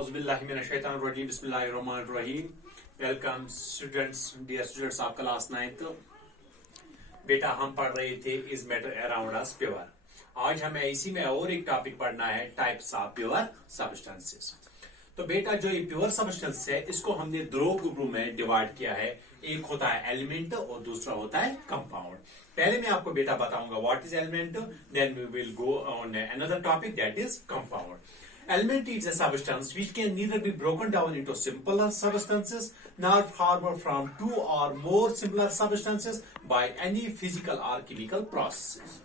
बिस्मिल्लाहिर्रहमानिर्रहीम। Welcome students, dear students of class 9th। बेटा हम पढ़ रहे थे is matter around us pure. आज हमें इसी में और एक टॉपिक पढ़ना है, टाइप्स ऑफ प्योर सब्सटेंसेस। तो बेटा जो ये प्योर सब्सटेंस है इसको हमने दो ग्रुप में डिवाइड किया है। एक होता है एलिमेंट और दूसरा होता है कंपाउंड। पहले मैं आपको बेटा बताऊंगा what is element, then we will go on another topic that is compound. Element is a substance which can neither be broken down into simpler substances nor formed from two or more similar substances by any physical or chemical processes.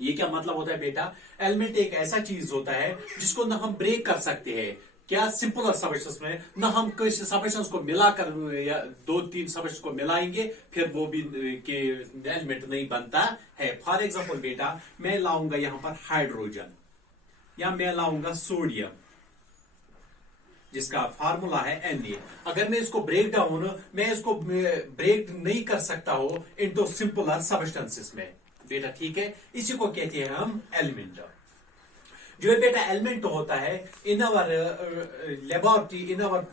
ये क्या मतलब होता है बेटा? Element एक ऐसा चीज होता है जिसको ना हम ब्रेक कर सकते हैं, क्या सिंपल सब्सटेंस में, ना हम किसी सब्सटेंस को मिलाकर या दो तीन सब्सटेंस को मिलाएंगे फिर वो भी के एलिमेंट नहीं बनता है। फॉर एग्जांपल बेटा मैं लाऊंगा यहाँ पर हाइड्रोजन या मैं लाऊंगा सोडियम जिसका फार्मूला है Na। अगर मैं इसको ब्रेक डाउन मैं इसको ब्रेक नहीं कर सकता हो इनटू सिंपलर सब्सटेंसेस में बेटा, ठीक है। इसी को कहते हैं हम एलिमेंट। जो बेटा एलिमेंट होता है in our laboratory, in our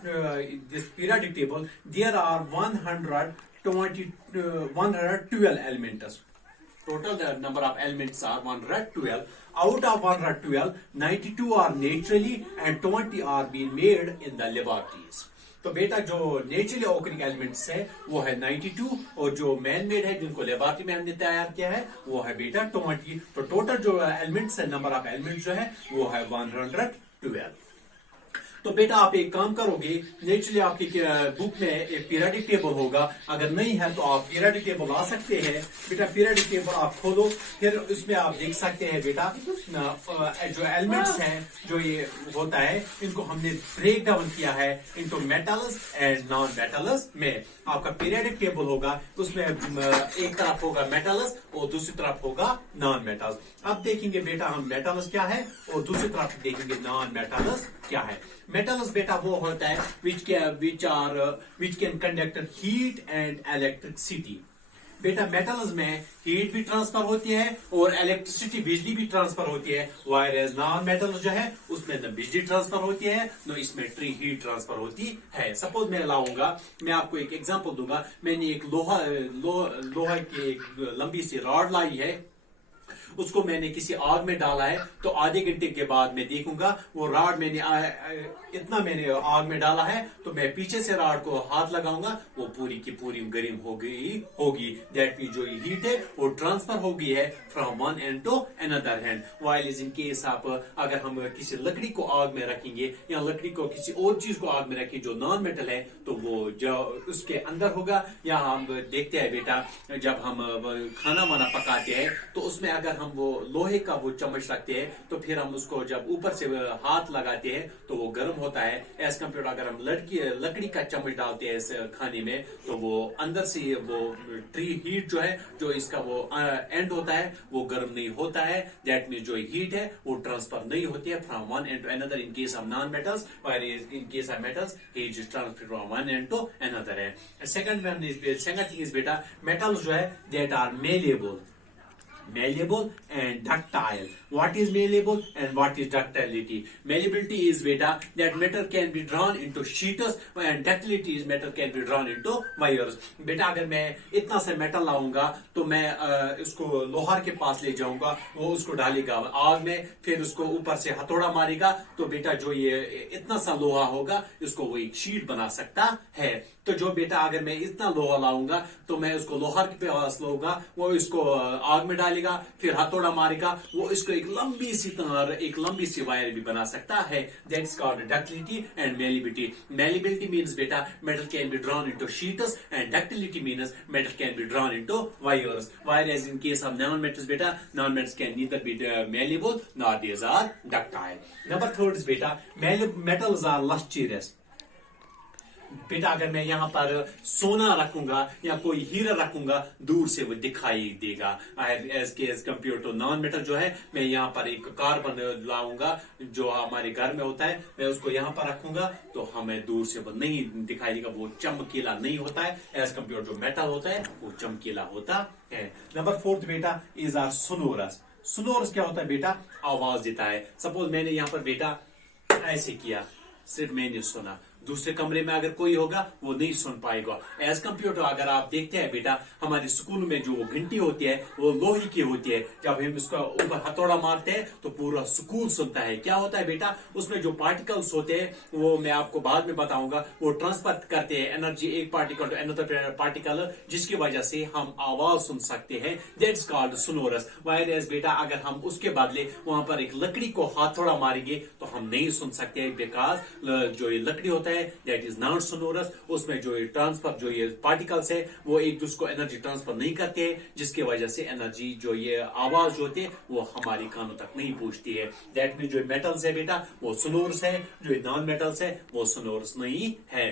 this periodic table there are 112 elements. Total the number of elements are 112. Out of 112, 92 are naturally and 20 are being made in the laboratories. तो बेटा जो नेचुरली ऑकरिंग एलिमेंट्स है वो है 92 और जो man made है जिनको लेबोरेटरी में हमने तैयार किया है वो है बेटा 20। तो टोटल जो एलिमेंट्स है, नंबर ऑफ एलिमेंट्स जो है वो है 112। तो बेटा आप एक काम करोगे, नेचुरली आपकी बुक में एक पीरियोडिक टेबल होगा, अगर नहीं है तो आप पीरियोडिक टेबल ला सकते हैं। बेटा पीरियोडिक टेबल आप खोलो, फिर उसमें आप देख सकते हैं बेटा जो एलिमेंट्स हैं जो ये होता है इनको हमने ब्रेक डाउन किया है into metals and non metals में। आपका पीरियोडिक टेबल होगा उसमें एक तरफ होगा मेटल्स और दूसरी तरफ होगा नॉन मेटल्स। अब देखेंगे बेटा हम मेटल्स क्या है और दूसरी तरफ देखेंगे नॉन मेटल्स क्या है। मेटल्स बेटा वो होता है which can conduct heat and electricity। बेटा मेटल्स में हीट भी ट्रांसफर होती है और इलेक्ट्रिसिटी बिजली भी ट्रांसफर होती है, वायरस नॉन मेटल्स जो है उसमें न बिजली ट्रांसफर होती है न इसमें हीट ट्रांसफर होती है। सपोज मैं लाऊंगा, मैं आपको एक एग्जांपल दूंगा। मैंने एक लोहा की एक लंबी सी रॉड लाई है, उसको मैंने किसी आग में डाला है, तो आधे घंटे के बाद मैं देखूंगा वो रॉड मैंने आग में डाला है, तो मैं पीछे से रॉड को हाथ लगाऊंगा वो पूरी की पूरी गर्म होगी। दैट मीन जो हीट है वो ट्रांसफर हो गई है from one end to another hand. While is in case आप अगर हम किसी लकड़ी को आग में रखेंगे या लकड़ी को किसी और चीज को आग में रखें जो नॉन मेटल है तो वो जो उसके अंदर होगा। या हम देखते हैं बेटा जब हम खाना वाना पकाते हैं तो उसमें अगर हम वो लोहे का वो चम्मच रखते हैं तो फिर हम उसको जब ऊपर से हाथ लगाते हैं तो वो गर्म होता है। एज कम्पेयर अगर हम लकड़ी का चम्मच डालते हैं इस खाने में तो वो अंदर से वो ट्री हीट जो है जो इसका वो एंड होता है वो गर्म नहीं होता है। दैट मीन जो हीट है वो ट्रांसफर नहीं होती है from one end to another in case of non metals, in case of metals heat is transfer from one end to another है। सेकंड थिंग इज बेटा मेटल्स जो है that are malleable and ductile. What is malleable and what is ductility? Malleability is beta that metal can be drawn into sheets and ductility is metal can be drawn into wires. बेटा अगर मैं इतना सा metal लाऊंगा तो मैं इसको लोहार के पास ले जाऊंगा, वो उसको डालेगा आग में, फिर उसको ऊपर से हथौड़ा मारेगा तो बेटा जो ये इतना सा लोहा होगा इसको वो एक शीट बना सकता है। तो जो बेटा अगर मैं इतना लोहा लाऊंगा तो मैं उसको लोहार के पास लाऊंगा, वो इसको आग में डालेगा, फिर हथौड़ा मारेगा, वो इसको एक लंबी सी तार, एक लंबी सी वायर भी बना सकता है। That's called ductility and malleability. Malleability means beta metal can be drawn into sheets and ductility means metal can be drawn into wires. Whereas in case of non-metals beta, non-metals can neither be malleable nor these are ductile. Number third is beta metals are lustrous. बेटा अगर मैं यहाँ पर सोना रखूंगा या कोई हीरा रखूंगा दूर से वो दिखाई देगा। As compare to non metal जो है मैं यहाँ पर एक कार्बन लाऊंगा जो हमारे घर में होता है, मैं उसको यहाँ पर रखूंगा तो हमें दूर से वो नहीं दिखाई देगा, वो चमकीला नहीं होता है। एज कम्पेयर टू मेटल होता है वो चमकीला होता है। नंबर फोर्थ बेटा इज आर सोनोरस। सोनोरस क्या होता है बेटा? आवाज देता है। सपोज मैंने यहाँ पर बेटा ऐसे किया सिर्फ मैंने सुना, दूसरे कमरे में अगर कोई होगा वो नहीं सुन पाएगा। एज कम्पेयर टू अगर आप देखते हैं बेटा हमारे स्कूल में जो घंटी होती है वो लोहे की होती है, जब हम इसका ऊपर हथौड़ा मारते हैं तो पूरा स्कूल सुनता है। क्या होता है बेटा, उसमें जो पार्टिकल्स होते हैं वो मैं आपको बाद में बताऊंगा, वो ट्रांसफर करते हैं एनर्जी एक पार्टिकल टू अनदर पार्टिकल, जिसकी वजह से हम आवाज सुन सकते हैं। That's called sonorous. Wire as बेटा अगर हम उसके बदले वहां पर एक लकड़ी को हथौड़ा मारेंगे तो हम नहीं सुन सकते, बिकॉज जो ये लकड़ी होता है दैट इज नॉट सोनोरस, उसमें जो ये ट्रांसफर जो ये पार्टिकल्स है वो एक दूसरे को एनर्जी ट्रांसफर नहीं करते हैं, जिसकी वजह से एनर्जी जो ये आवाज होती है वो हमारी कानों तक नहीं पहुंचती है। दैट मीन जो मेटल्स है बेटा वो सोनोरस है, जो नॉन मेटल्स है वो सोनोरस नहीं है।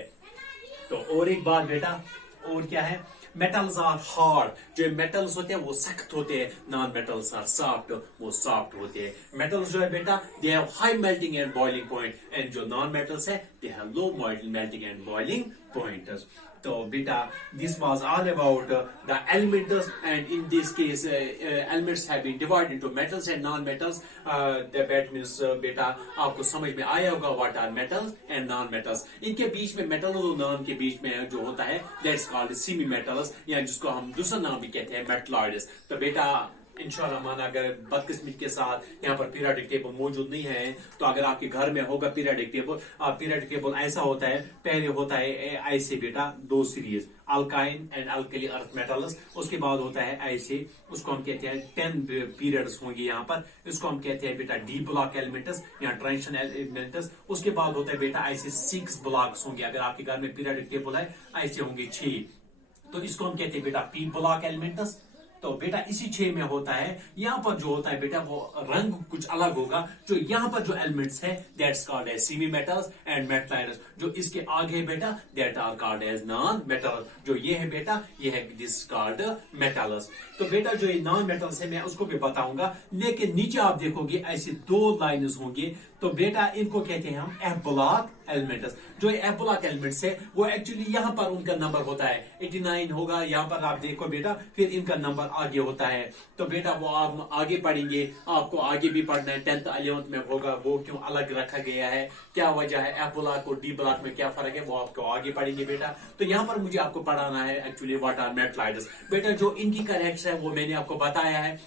तो और एक बात बेटा, और क्या है, मेटल्स आर हार्ड, जो मेटल्स होते हैं वो सख्त होते हैं, नॉन मेटल्स आर सॉफ्ट, वो सॉफ्ट होते हैं। मेटल्स जो है बेटा they have high melting and boiling point, and जो नॉन मेटल्स है they have low melting and boiling point. तो बेटा this was all about the elements, and in this case elements have been divided into metals and non metals. That means बेटा आपको समझ में आया होगा what are metals and non metals. इनके बीच में मेटल और नॉन के बीच में जो होता है दैट्स कॉल्ड सेमी मेटल्स, या जिसको हम दूसरा नाम भी कहते हैं मेटलॉइड्स। तो बेटा इंशाल्लाह माना अगर बदकिस्मती के साथ यहाँ पर पीरियोडिक टेबल मौजूद नहीं है, तो अगर आपके घर में होगा पीरियोडिक टेबल, पीरियोडिक टेबल ऐसा होता है, पहले होता है ऐसे बेटा दो series alkyne and alkali earth metals, उसके बाद होता है ऐसे, उसको हम कहते हैं 10 पीरियड्स होंगे यहाँ पर, इसको हम कहते हैं बेटा डी ब्लॉक एलिमेंट्स या ट्रांजिशन एलिमेंट्स। उसके बाद होता है बेटा ऐसे 6 ब्लॉक्स होंगे, अगर आपके घर में पीरियोडिक टेबल है ऐसे होंगे 6, तो इसको हम कहते हैं बेटा पी ब्लॉक एलिमेंट्स। तो बेटा इसी 6 में होता है, यहाँ पर जो होता है बेटा वो रंग कुछ अलग होगा, जो यहाँ पर जो एलिमेंट्स है that's called as semi metals and metalloids, जो इसके आगे है बेटा that are called as non metal, जो ये है बेटा ये है दिस कॉल्ड मेटल्स। तो बेटा जो ये नॉन मेटल्स है मैं उसको भी बताऊंगा, लेकिन नीचे आप देखोगे ऐसे 2 लाइन्स होंगे, तो बेटा इनको कहते हैं हम एफ ब्लॉक एलिमेंट्स। जो एफ ब्लॉक एलिमेंट्स है वो एक्चुअली यहाँ पर उनका नंबर होता है 89 होगा, यहाँ पर आप देखो बेटा फिर इनका नंबर आगे होता है। तो बेटा वो आप आगे पढ़ेंगे, आपको आगे भी पढ़ना है, 10th 11th में होगा वो क्यों अलग रखा गया है, क्या वजह है, एफ ब्लॉक और डी ब्लॉक में क्या फर्क है, वो आपको आगे पढ़ेंगे बेटा। तो यहाँ पर मुझे आपको पढ़ाना है एक्चुअली व्हाट आर मेटलॉइड्स। बेटा जो इनकी करेक्ट्स है वो मैंने आपको बताया है,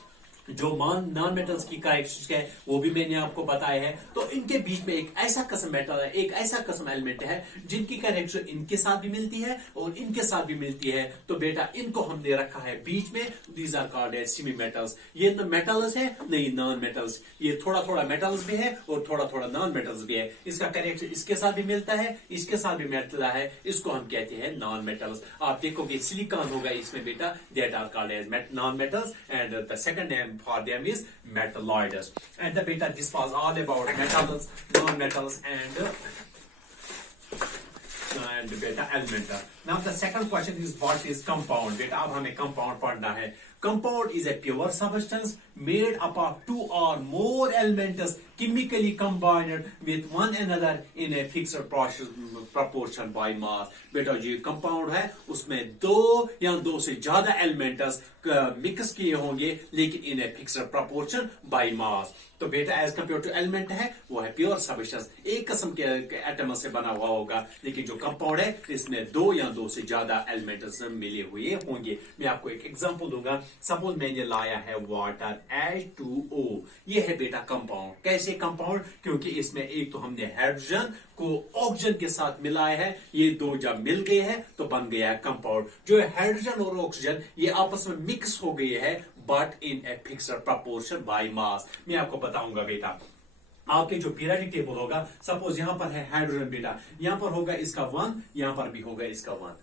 जो नॉन मेटल्स की कैरेक्टरिस्टिक है वो भी मैंने आपको बताया है। तो इनके बीच में एक ऐसा किस्म मेटल है, एक ऐसा किस्म एलिमेंट है जिनकी कैरेक्टर इनके साथ भी मिलती है और इनके साथ भी मिलती है। तो बेटा इनको हमने रखा है बीच में, these are called as semi metals. ये न मेटल्स है नहीं नॉन मेटल्स, ये थोड़ा थोड़ा मेटल्स भी है और थोड़ा थोड़ा नॉन मेटल्स भी है। इसका कैरेक्टर इसके साथ भी मिलता है, इसके साथ भी मिलता है, इसको हम कहते हैं नॉन मेटल्स। आप देखोगे सिलिकॉन होगा इसमें बेटा, that are called as non metals, and the second name for them is metalloids. And the beta this was all about metals, non-metals and beta element. Now the second question is what is compound? Beta अब हमें compound पढ़ना है। Compound is a pure substance made up of 2 or more elements chemically combined with one another in a fixed proportion by mass. बेटा जो compound है उसमें 2 या 2 से ज्यादा एलिमेंट्स मिक्स किए होंगे लेकिन in a fixed proportion by mass. तो बेटा एज कंपेयर टू एलिमेंट है वो है प्योर सब्सटेंस, एक किस्म के एटम से बना हुआ होगा, लेकिन जो कंपाउंड है इसमें 2 या 2 से ज्यादा एलिमेंट्स मिले हुए होंगे। मैं आपको एक एग्जांपल दूंगा, सपोज मैंने लाया है वाटर H2O, ये है बेटा कंपाउंड। कैसे कंपाउंड? क्योंकि इसमें एक तो हमने हाइड्रोजन को ऑक्सीजन के साथ मिलाया है, ये 2 जब मिल गए हैं तो बन गया है कंपाउंड। जो हाइड्रोजन और ऑक्सीजन ये आपस में मिक्स हो गए हैं but in a fixed proportion by मास। मैं आपको बताऊंगा बेटा, आपके जो पीरियोडिक टेबल होगा, सपोज यहां पर है हाइड्रोजन बेटा, यहां पर होगा इसका 1, यहां पर भी होगा इसका 1।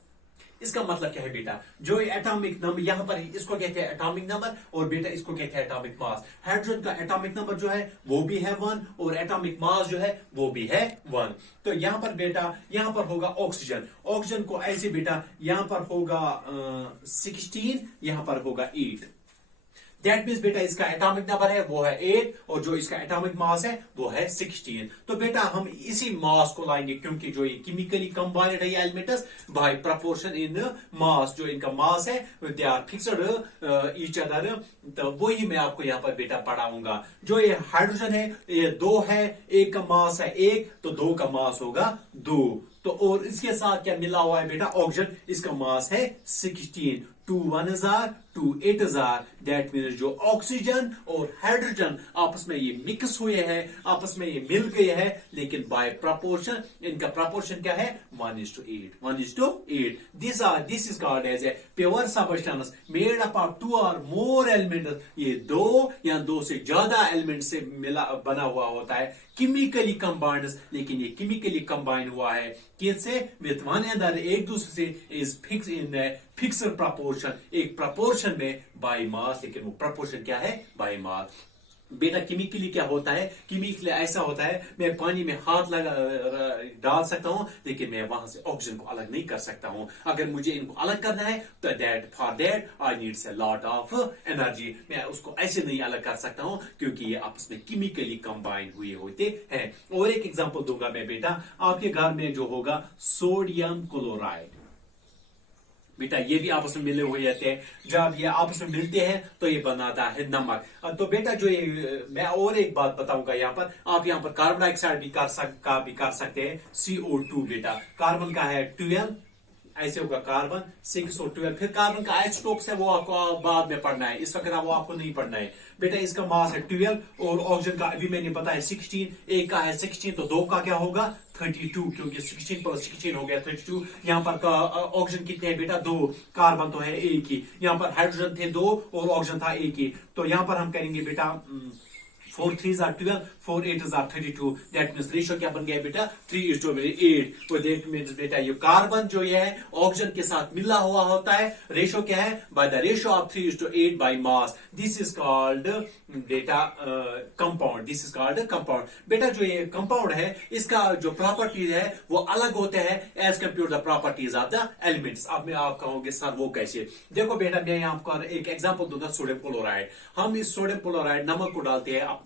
इसका मतलब क्या है बेटा, जो एटॉमिक नंबर यहां पर इसको कहते हैं एटॉमिक नंबर और बेटा इसको कहते हैं एटॉमिक मास। हाइड्रोजन का एटॉमिक नंबर जो है वो भी है 1 और एटॉमिक मास जो है वो भी है 1। तो यहां पर बेटा यहां पर होगा ऑक्सीजन, ऑक्सीजन को ऐसे बेटा यहां पर होगा 16, यहां पर होगा 8। दैट मीन्स बेटा इसका एटॉमिक नंबर है वो है 8 और जो इसका एटॉमिक मास है वो है 16। तो बेटा हम इसी मास को लाएंगे क्योंकि जो ये केमिकली कंबाइंड है elements by proportion in mass, जो इनका मास है they are fixed each other. तो वही मैं आपको यहाँ पर बेटा पढ़ाऊंगा। जो ये हाइड्रोजन है ये 2 है, एक का मास है 1 तो 2 का मास होगा 2। तो और इसके साथ क्या मिला हुआ है बेटा ऑक्सीजन, इसका मास है 16। 2 1 हजार 2 8 हजार, दैट मीन्स जो ऑक्सीजन और हाइड्रोजन आपस में ये मिक्स हुए हैं, आपस में ये मिल गए हैं, लेकिन बाय प्रपोर्शन इनका प्रपोर्शन क्या है 1:8 1:8। This is called as a pure substance made up of 2 or more elements. ये 2 या 2 से ज्यादा एलिमेंट से मिला बना हुआ होता है केमिकली कंबाइंड, लेकिन ये केमिकली कंबाइन हुआ है किससे विथ वन अनदर, एक दूसरे से is fix in fixed proportion, एक प्रपोर्शन में बाय मास, लेकिन वो प्रपोर्शन क्या है बाय मास। बेटा केमिकली क्या होता है, केमिकली ऐसा होता है मैं पानी में हाथ लगा डाल सकता हूं लेकिन मैं वहां से ऑक्सीजन को अलग नहीं कर सकता हूं। अगर मुझे इनको अलग करना है तो for that I needs a lot of energy. मैं उसको ऐसे नहीं अलग कर सकता हूं क्योंकि ये आपस में केमिकली कंबाइन हुए होते हैं। और एक एग्जांपल दूंगा मैं बेटा, आपके घर में जो होगा सोडियम क्लोराइड, बेटा ये भी आपस में मिले हुए रहते हैं, जब ये आपस में मिलते हैं तो ये बनाता है नमक। तो बेटा जो ये मैं और एक बात बताऊंगा यहाँ पर, आप यहाँ पर कार्बन डाइऑक्साइड भी कर सकते हैं CO2। बेटा कार्बन का है 12, ऐसे होगा कार्बन 6 और 12, फिर कार्बन का आइसोटोप्स है वो आपको बाद में पढ़ना है, इस वक्त वो आपको नहीं पढ़ना है। बेटा इसका मास है 12 और ऑक्सीजन का अभी मैंने बताया 16, एक का है 16 तो 2 का क्या होगा 32, क्योंकि 16 + 16 हो गया 32। यहाँ पर ऑक्सीजन कितने हैं बेटा 2, कार्बन तो है एक ही, यहाँ पर हाइड्रोजन थे 2 और ऑक्सीजन था एक ही। तो यहाँ पर हम करेंगे बेटा 4 3s are 12, 4 8s are 32, that means ratio क्या बन गया बेटा 3:8। तो दैट मीन्स बेटा ये कार्बन जो है ऑक्सीजन के साथ मिला हुआ होता है, रेशियो क्या है by the ratio of 3:8 by mass. This is called बेटा compound, this is called compound. बेटा जो ये कंपाउंड है इसका जो प्रॉपर्टीज है वो अलग होते हैं as compare the properties of the elements. अब मैं आप कहोगे सर वो कैसे, देखो बेटा मैं यहाँ आपको एक एग्जांपल दूंगा सोडियम क्लोराइड। हम इस सोडियम क्लोराइड नमक को डालते हैं अपने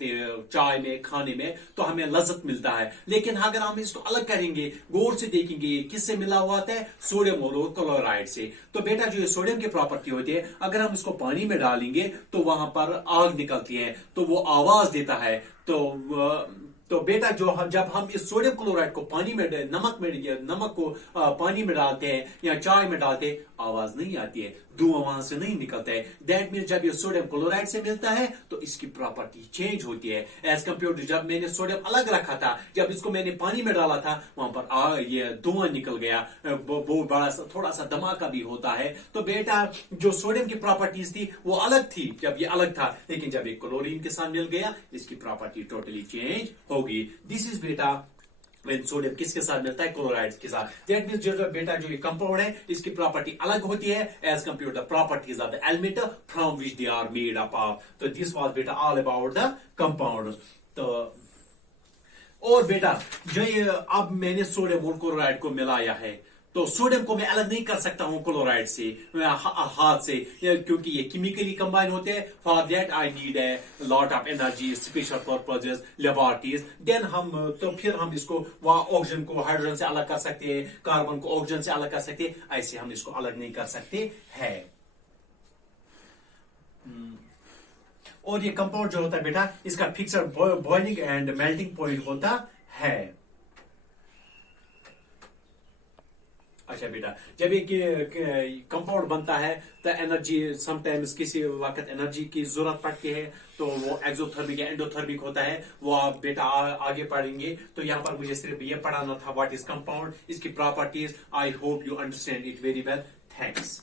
चाय में खाने में तो हमें लज्जत मिलता है, लेकिन अगर हम इसको अलग करेंगे गौर से देखेंगे ये किससे मिला हुआ है सोडियम और क्लोराइड से। तो बेटा जो ये सोडियम की प्रॉपर्टी होती है अगर हम इसको पानी में डालेंगे तो वहां पर आग निकलती है तो वो आवाज देता है। तो बेटा जब हम इस सोडियम क्लोराइड को पानी में नमक को पानी में डालते हैं या चाय में डालते हैं आवाज नहीं आती है, धुआं वहां से नहीं निकलता है। दैट मीन्स जब ये सोडियम क्लोराइड से मिलता है तो इसकी प्रॉपर्टी चेंज होती है एज कंपेयर टू जब मैंने सोडियम अलग रखा था, जब इसको मैंने पानी में डाला था वहां पर ये धुआं निकल गया, वो बड़ा सा थोड़ा सा धमाका भी होता है। तो बेटा जो सोडियम की प्रॉपर्टीज थी वो अलग थी जब ये अलग था, लेकिन जब ये क्लोरीन के साथ मिल गया इसकी प्रॉपर्टी टोटली चेंज होगी। दिस इज बेटा when सोडियम किसके साथ मिलता है क्लोराइड के साथ। दैट मींस जो बेटा जो ये कंपाउंड है इसकी प्रॉपर्टी अलग होती है as compare the properties of the element from which they are made up of. तो दिस वाज बेटा ऑल अबाउट द कंपाउंड। तो और बेटा जो ये अब मैंने सोडियम और क्लोराइड को मिलाया है तो सोडियम को मैं अलग नहीं कर सकता हूं क्लोराइड से हाथ से, क्योंकि ये केमिकली कंबाइन होते हैं। For that I need a lot of energy special purposes laboratories. Then फिर हम इसको वहां ऑक्सीजन को हाइड्रोजन से अलग कर सकते हैं, कार्बन को ऑक्सीजन से अलग कर सकते हैं, ऐसे हम इसको अलग नहीं कर सकते हैं। और ये कंपाउंड जो होता है बेटा इसका fixed boiling and melting point होता है। अच्छा बेटा जब एक कंपाउंड बनता है तो एनर्जी समटाइम्स किसी वक्त एनर्जी की जरूरत पड़ती है तो वो एक्सोथर्मिक या एंडोथर्मिक होता है, वो आप बेटा आगे पढ़ेंगे। तो यहाँ पर मुझे सिर्फ ये पढ़ाना था व्हाट इज कंपाउंड, इसकी properties. I hope you understand it very well. Thanks.